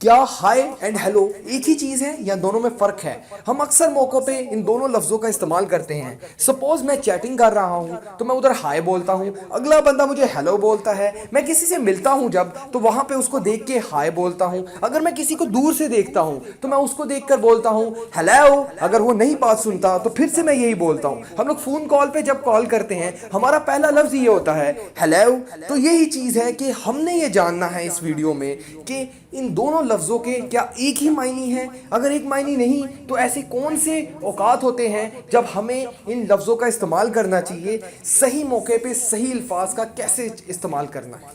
क्या हाय and hello एक ही चीज है या दोनों में फर्क है? हम अक्सर मौकों पे इन दोनों लफ्जों का इस्तेमाल करते हैं। सपोज मैं चैटिंग कर रहा हूँ तो मैं उधर हाय बोलता हूँ, अगला बंदा मुझे हेलो बोलता है। मैं किसी से मिलता हूँ जब, तो वहां पे उसको देख के हाय बोलता हूँ। अगर मैं किसी को दूर से देखता हूँ तो मैं उसको देख कर बोलता हूँ हेलो। अगर वो नहीं बात सुनता तो फिर से मैं यही बोलता हूँ। हम लोग फोन कॉल पे जब कॉल करते हैं हमारा पहला लफ्ज ये होता है हेलो। तो यही चीज है कि हमने ये जानना है इस वीडियो में कि इन दोनों लफ्जों के क्या एक ही मायने हैं? अगर एक मायने नहीं तो ऐसे कौन से औकात होते हैं जब हमें इन लफ्जों का इस्तेमाल करना चाहिए? सही मौके पे सही अल्फाज का कैसे इस्तेमाल करना है?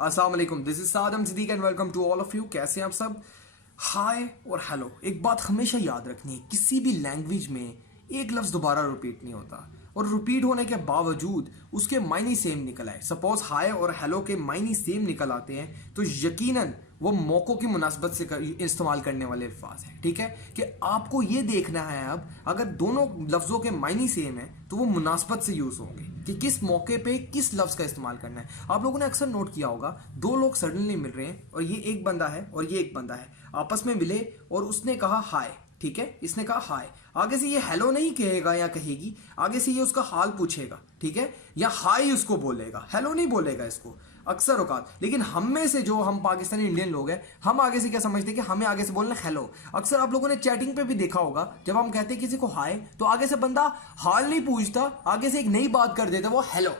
अस्सलाम वालेकुम, this is Sadam Siddique and welcome to all of you. कैसे हैं आप सब? हाय और हेलो, एक बात हमेशा याद रखनी है, किसी भी लैंग्वेज में एक लफ्ज दोबारा रिपीट नहीं होता, और रिपीट होने के बावजूद उसके मायने सेम निकल आए। सपोज हाय और हेलो के मायने सेम निकल आते हैं तो यकीनन वो मौकों की मुनासबत से इस्तेमाल करने वाले अल्फाज हैं। ठीक है कि आपको ये देखना है अब अगर दोनों लफ्जों के मायने सेम है तो वो मुनासबत से यूज होंगे कि किस मौके पे किस लफ्ज का इस्तेमाल करना है। आप लोगों ने अक्सर नोट किया होगा, दो लोग सडनली मिल रहे हैं और ये एक बंदा है और ये एक बंदा है, आपस में मिले और उसने कहा हाय। ठीक है, इसने कहा हाय, आगे से ये हेलो नहीं कहेगा या कहेगी, आगे से ये उसका हाल पूछेगा। ठीक है, या हाय उसको बोलेगा, हेलो नहीं बोलेगा इसको अक्सर औकात। लेकिन हम में से जो हम पाकिस्तानी इंडियन लोग हैं, हम आगे से क्या समझते हैं कि हमें आगे से बोलना हेलो। अक्सर आप लोगों ने चैटिंग पे भी देखा होगा, जब हम कहते हैं किसी को हाय तो आगे से बंदा हाल नहीं पूछता, आगे से एक नई बात कर देता, वो hello.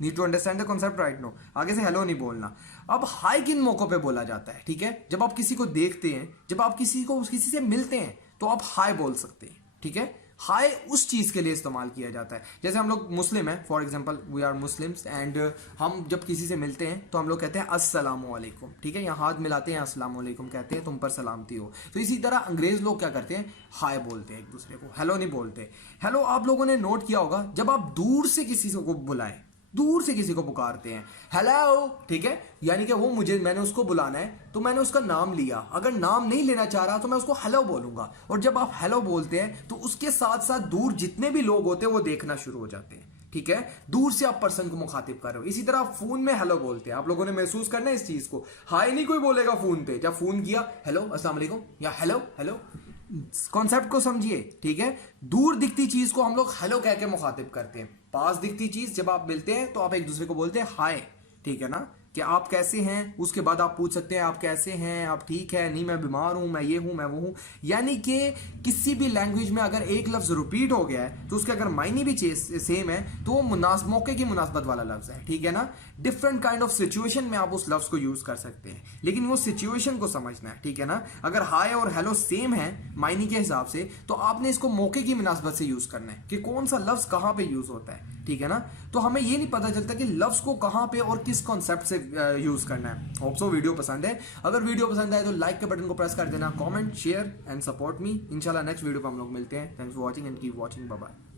Need to understand the concept right no. आगे से हेलो नहीं बोलना। अब हाय किन मौकों पे बोला जाता है? ठीक है, जब आप किसी को देखते हैं, जब आप किसी से मिलते हैं तो आप हाय बोल सकते हैं। ठीक है, हाय उस चीज के लिए इस्तेमाल किया जाता है, जैसे हम लोग मुस्लिम हैं, for example we are Muslims and हम जब किसी से मिलते हैं तो हम लोग कहते हैं अस्सलामु अलैकुम। ठीक है, यहाँ हाथ मिलाते हैं, अस्सलामु अलैकुम कहते हैं, तुम पर सलामती हो। तो इसी तरह अंग्रेज लोग क्या करते हैं, हाय बोलते हैं एक दूसरे को, हेलो नहीं बोलते। हेलो आप लोगों ने नोट किया होगा, जब आप दूर से किसी को बुलाएं, दूर से किसी को पुकारते हैं हेलो, ठीक है, यानी कि वो मैंने उसको बुलाना है तो मैंने उसका नाम लिया। अगर नाम नहीं लेना चाह रहा तो मैं उसको हेलो बोलूंगा, और जब आप हेलो बोलते हैं तो उसके साथ साथ दूर जितने भी लोग होते हैं वो देखना शुरू हो जाते हैं। ठीक है, दूर से आप पर्सन को मुखातिब कर रहे हो। इसी तरह आप फोन में हेलो बोलते हैं, आप लोगों ने महसूस करना है इस चीज को। हाय नहीं कोई बोलेगा फोन पे, जब फोन किया हेलो अस्सलाम वालेकुम या हेलो हेलो, कॉन्सेप्ट को समझिए। ठीक है, दूर दिखती चीज को हम लोग हेलो कह के मुखातिब करते हैं, पास दिखती चीज जब आप मिलते हैं तो आप एक दूसरे को बोलते हैं हाय। ठीक है ना, कि आप कैसे हैं, उसके बाद आप पूछ सकते हैं आप कैसे हैं, आप ठीक है, नहीं मैं बीमार हूं, मैं ये हूं, मैं वो हूं। यानी कि किसी भी लैंग्वेज में अगर एक लफ्ज रिपीट हो गया है तो उसके अगर मायने भी सेम है तो वो मौके की मुनासबत वाला लफ्ज है। ठीक है ना, डिफरेंट काइंड ऑफ सिचुएशन में आप उस लफ्ज को यूज कर सकते हैं, लेकिन वो सिचुएशन को समझना है। ठीक है ना, अगर हाय और हेलो सेम है मायने के हिसाब से तो आपने इसको मौके की मुनासबत से यूज करना है कि कौन सा लफ्ज कहां पे यूज होता है। ठीक है ना, तो हमें ये नहीं पता चलता कि लफ्ज को कहां पे और किस कॉन्सेप्ट से यूज करना है। होप सो वीडियो पसंद है। अगर वीडियो पसंद आए तो लाइक के बटन को प्रेस कर देना, comment share and support me. इंशाल्लाह नेक्स्ट वीडियो पे हम लोग मिलते हैं। Thanks for watching and keep watching, bye bye.